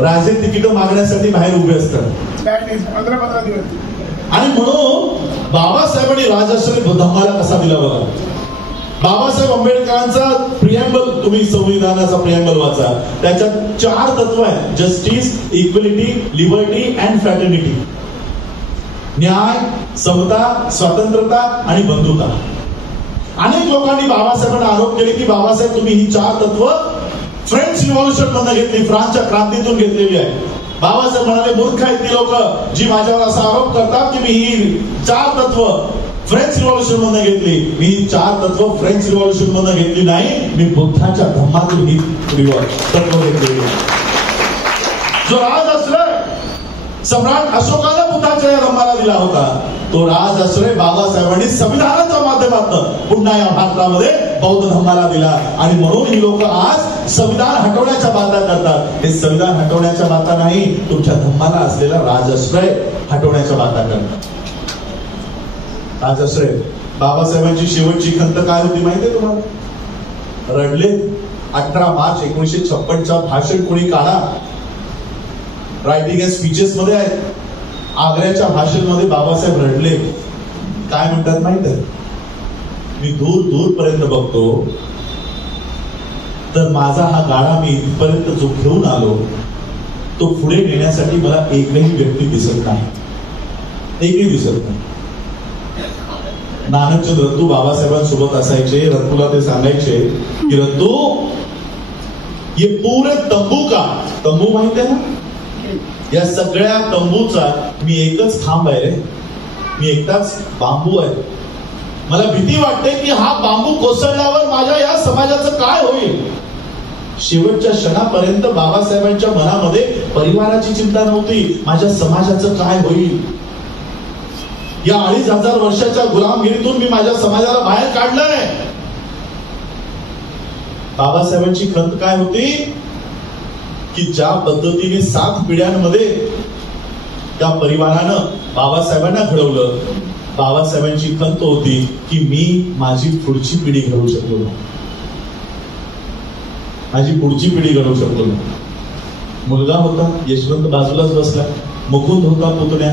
राजे तिकीट मागण्यासाठी बाहेर उभे असतात 15 दिवस. आणि म्हणून बाबासाहेबांनी राजाश्रय धम्माला कसा दिला बघा. बाबासाहेब आंबेडकरांचा प्रिएम्बल, तुम्ही संविधानाचा प्रिएम्बल वाचा, त्याच्यात 4 तत्व आहेत: justice, equality, liberty and fraternity. न्याय, समता, स्वतंत्रता आणि बंधुता. अनेक लोकांनी बाबासाहेबांना आरोप केले की बाबासाहेब तुम्ही ही 4 तत्व फ्रेंच रिव्हॉल्युशन मधून घेतली, फ्रान्सच्या क्रांतीतून घेतलेली आहे. बाबासाहेब म्हणाले, मूर्ख आहेत ती लोक जी माझ्यावर असा आरोप करतात की मी ही 4 तत्व फ्रेंच रिव्हॉल्युशन मधून घेतली. मी ही 4 तत्व फ्रेंच रिव्हॉल्युशन मधून घेतली नाही, मी बुद्धाच्या धम्मातून ही तत्व घेतली. जो राजाश्रय सम्राट अशोकाला बुद्धाच्या या धम्माला दिला होता, तो राजाश्रय बाबासाहेबांनी संविधानाच्या माध्यमातून पुन्हा या भारतामध्ये बौद्ध धम्माला दिला. आणि म्हणून ही लोक आज संविधान हटवण्याच्या बाता करतात. हे संविधान हटवण्याच्या बाता नाही, तुमच्या धम्माला असलेला राजाश्रय हटवण्याच्या बाता करतात. राजाश्रय बाबासाहेबांची शेवटची खंत काय होती माहितीये तुम्हाला? रडले. 18 मार्च 1956चा भाषण कोणी काढा, रायटिंग अँड स्पीचेस मध्ये आहेत. आग्र्याच्या भाषण मध्ये बाबासाहेब रडले. काय म्हणतात माहित आहे? मी दूर दूर पर्यंत बघतो तर माझा हा गाडा मी इथपर्यंत जो घेऊन आलो तो पुढे नेण्यासाठी मला एकही व्यक्ती दिसत नाही, एकही दिसत नाही. नानकचंद रत्तू बाबासाहेबांसोबत असायचे. रत्तूला ते सांगायचे की रत्तू, ये पूरे तंबू का, तंबू माहिती आहे ना, या सगळ्या तंबूचा मी एकच खांब आहे, मी एकटाच बांबू आहे. मला भीती वाटते की हा बांबू कोसळल्यावर माझ्या या समाजाचं काय होईल. शेवटच्या क्षणापर्यंत बाबासाहेबांच्या मनामध्ये परिवाराची चिंता नव्हती, माझ्या समाजाचं काय होईल. या 2500 वर्षाच्या गुलामगिरीतून मी माझ्या समाजाला बाहेर काढलंय. बाबासाहेबांची खंत काय होती की ज्या पद्धतीने 7 पिढ्यांमध्ये त्या परिवारानं बाबासाहेबांना घडवलं, बाबासाहेबांची खंत होती की मी माझी पुढची पिढी घडवू शकलो नाही, माझी पुढची पिढी घडवू शकलो नाही. मुलगा होता, यशवंत बाजूलाच बसला, मुकुंद होता पुतण्या,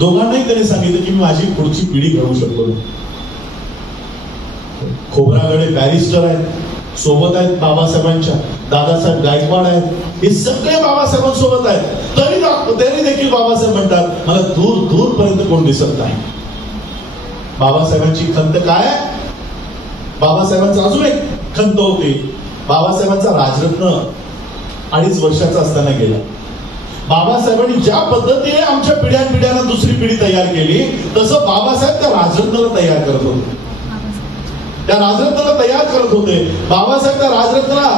दोघांनाही त्याने सांगितलं की मी माझी पुढची पिढी घडवू शकलो नाही. खोब्रागडे बॅरिस्टर आहेत, सोबत आहेत बाबासाहेबांच्या, दादासाहेब गायकवाड आहेत, हे सगळे बाबासाहेबांसोबत आहेत. तरी देखील बाबासाहेब म्हणतात मला दूर दूर पर्यंत कोण दिसत नाही. बाबासाहेबांची खंत काय? बाबासाहेबांचा अजून एक खंत होती. बाबासाहेबांचा राजरत्न 2.5 वर्षाचा असताना गेला. बाबासाहेबांनी ज्या पद्धतीने आमच्या पिढ्यानं दुसरी पिढी तयार केली, तसं बाबासाहेब त्या राजरत्नाला तयार करत होते. त्या राजरत्नाला तयार करत होते. बाबासाहेब त्या राजरत्नाला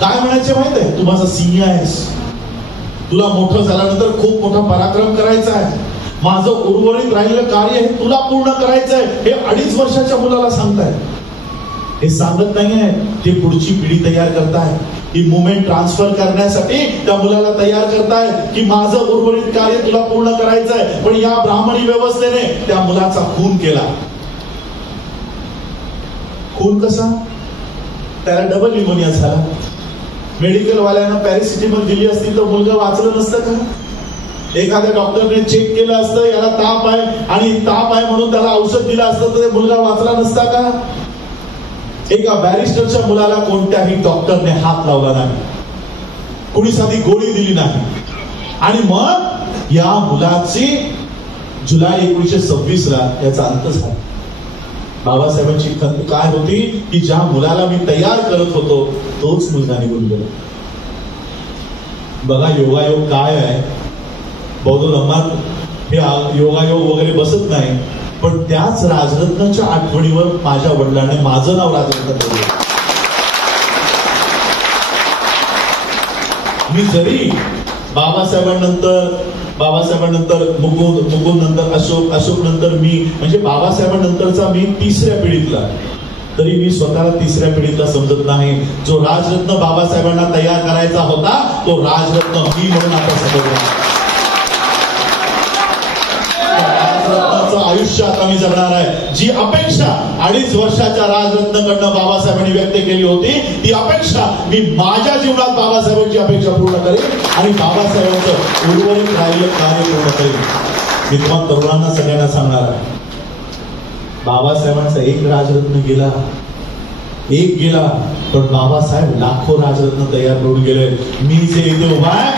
काय म्हणायचे माहित आहे? तू माझा सिंह आहेस, तुला मोठं झाल्यानंतर खूप मोठा पराक्रम करायचा आहे, माझं उर्वरित राहिलेलं कार्य हे तुला पूर्ण करायचं आहे. हे 2.5 वर्षाच्या मुलाला सांगताय. हे सांगत नाहीये, ते पुढची पिढी तयार करताय. ही मुवमेंट ट्रान्सफर करण्यासाठी त्या मुलाला तयार करताय की माझं उर्वरित कार्य तुला पूर्ण करायचं आहे. पण या ब्राह्मणी व्यवस्थेने त्या मुलाचा खून केला. खून कसा? त्याला डबल न्यूमोनिया झाला. मेडिकल वाल्यानं पॅरासिटामॉल दिली असती तर मुलगा वाचलं नसतं का? एखाद्या डॉक्टरने चेक केलं असतं याला ताप आहे आणि ताप आहे म्हणून त्याला औषध दिलं असतं तर मुलगा वाचला नसता का? एका बॅरिस्टरच्या मुलाला कोणत्याही डॉक्टरने हात लावला नाही, कोणी साधी गोळी दिली नाही. आणि मग या मुलाची जुलै 1926ला याचा अंत झाला. बाबासाहेबांची खंत काय होती की ज्या मुलाला मी तयार करत होतो तोच मुलगा निघून गेला. बघा योगायोग काय आहे. बौद्ध धर्मात हे योगायोग वगैरे बसत नाही, पण त्याच राजरत्नाच्या आठवणीवर माझ्या वडिलांनी माझं नाव राजरत्न ठेवलं. मी जरी बाबासाहेबांनंतर मुकुंद नंतर अशोक नंतर मी, म्हणजे बाबासाहेबांनंतरचा मी 3ऱ्या पिढीतला. तरी मी स्वतःला तिसऱ्या पिढीतला समजत नाही. जो राजरत्न बाबासाहेबांना तयार करायचा होता तो राजरत्न मी म्हणून आता समजला. राजरत्नाचं आयुष्य आता मी जगणार आहे. जी अपेक्षा 2.5 वर्षाच्या राजरत्नकडनं बाबासाहेबांनी व्यक्त केली होती ती अपेक्षा मी माझ्या जीवनात बाबासाहेबांची अपेक्षा पूर्ण करेन आणि बाबासाहेबांचं उर्वरित राहिलेलं कार्य पूर्ण करेन. मी तुम्हाला तरुणांना सगळ्यांना सांगणार आहे, बाबासाहेबांचा एक राजरत्न गेला, पण बाबासाहेब लाखो राजरत्न तयार करून गेले. मी जे इथे उभा आहे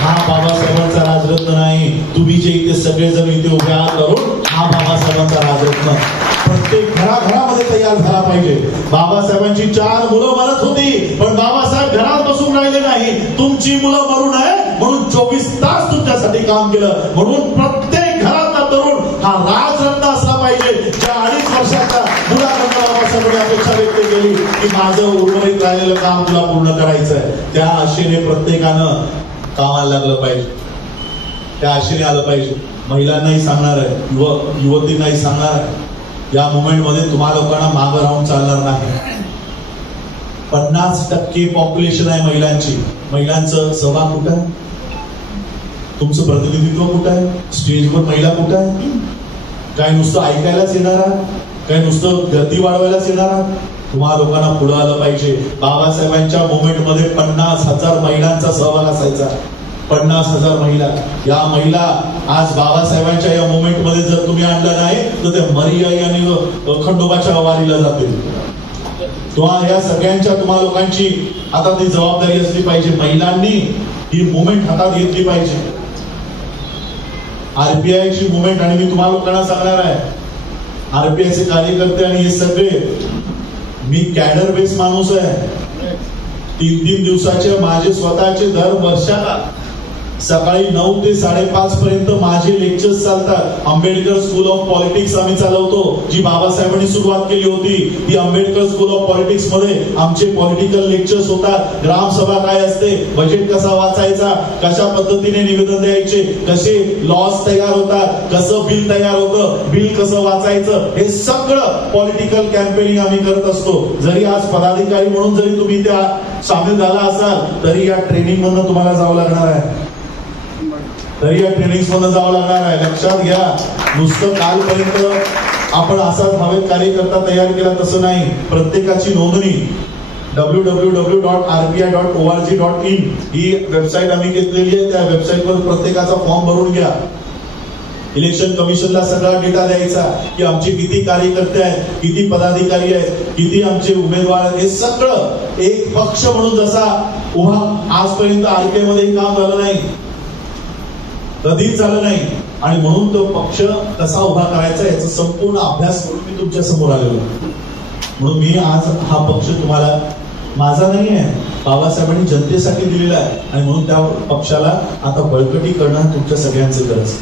हा बाबासाहेबांचा राजरत्न नाही. तुम्ही जे इथे सगळेजण इथे उभे आहात तरुण, हा बाबासाहेबांचा राजरत्न प्रत्येक घराघरामध्ये तयार झाला पाहिजे. बाबासाहेबांची 4 मुलं मरत होती पण बाबासाहेब घरात बसून राहिले नाही. तुमची मुलं मरू नये म्हणून 24 तास तुमच्यासाठी काम केलं. म्हणून प्रत्येक घरातला तरुण हा राजरत्न असला पाहिजे. ज्या 2.5 वर्षाच्या मुलाकडनं बाबासाहेबांनी अपेक्षा व्यक्त केली की माझं उर्वरित राहिलेलं काम तुला पूर्ण करायचंय, त्या आशेने प्रत्येकानं कामाला लागलं पाहिजे, त्या आशेने आलं पाहिजे. महिलांनाही सांगणार आहे, युवतींनाही सांगणार आहे, या मुवमेंटमध्ये तुम्हा लोकांना मागं राहून चालणार नाही. 50% पॉप्युलेशन आहे महिलांची. महिलांचं सहभाग कुठं आहे? तुमचं प्रतिनिधित्व कुठं आहे? स्टेजवर महिला कुठं आहे? काय नुसतं ऐकायलाच येणार? काय नुसतं गर्दी वाढवायलाच येणार? तुम्हा लोकांना पुढे आलं पाहिजे. बाबासाहेबांच्या मुवमेंटमध्ये 50,000 महिलांचा सहभाग असायचा. 50,000 महिला. या महिला आज बाबासाहेबांच्या या मुवमेंटमध्ये जर तुम्ही आणलं नाही तर ते मरियाई आणि खंडोबाच्या वारीला जातील. तेव्हा या सगळ्यांच्या तुम्हा लोकांची आता ती जबाबदारी असली पाहिजे. महिलांनी ही मुवमेंट हातात घेतली पाहिजे. आरपीआयची मुवमेंट, आणि मी तुम्हा लोकांना सांगणार आहे, आरपीआयचे कार्यकर्ते आणि हे सगळे, मी कॅडर बेस माणूस आहे. 3 दिवसाचे माझे स्वतःचे दर वर्षाला सकाळी 9 ते 5:30 पर्यंत माझे लेक्चर्स चालतात. आंबेडकर स्कूल ऑफ पॉलिटिक्स आम्ही चालवतो, जी बाबासाहेबांनी सुरुवात केली होती. ती आंबेडकर स्कूल ऑफ पॉलिटिक्स मध्ये आमचे पॉलिटिकल लेक्चर्स होतात. ग्रामसभा काय असते, बजेट कसा वाचायचा, कशा पद्धतीने निवेदन द्यायचे, कसे लॉज तयार होतात, कसं बिल तयार होतं, बिल कसं वाचायचं, हे सगळं पॉलिटिकल कॅम्पेनिंग आम्ही करत असतो. जरी आज पदाधिकारी म्हणून जरी तुम्ही त्या सामील झाला असाल तरी या ट्रेनिंग मधून तुम्हाला जावं लागणार आहे. या ट्रेनिंग मधून जावं लागणार आहे. लक्षात घ्या, नुसतं कालपर्यंत आपण असाच हवेत कार्यकर्ता तयार केला तसं नाही. प्रत्येकाची नोंदणी www.rpi.org.in ही वेबसाईट आम्ही घेतलेली आहे. त्या वेबसाईटवर प्रत्येकाचा फॉर्म भरून घ्या. इलेक्शन कमिशनला सगळा डेटा द्यायचा की आमचे किती कार्यकर्ते आहेत, किती पदाधिकारी आहेत, किती आमचे उमेदवार आहेत. हे सगळं एक पक्ष म्हणून जसा उभा आजपर्यंत आरपीआय मध्ये काम झालं नाही, कधीच झालं नाही. आणि म्हणून तो पक्ष कसा उभा करायचा याचा संपूर्ण अभ्यास करून मी तुमच्या समोर आलेलो. म्हणून मी आज हा पक्ष तुम्हाला माझा नाही आहे, बाबासाहेबांनी जनतेसाठी दिलेला आहे. आणि म्हणून त्या पक्षाला आता बळकटी करणं तुमच्या सगळ्यांचं गरज.